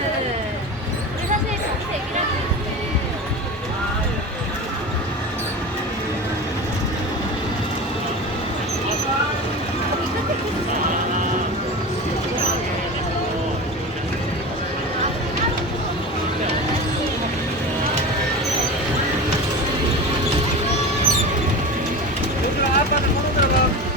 네. 우리 사실 저기서 얘기를 하고 있는데. 이 끝에 얘들아, 아빠는 번호 들어가.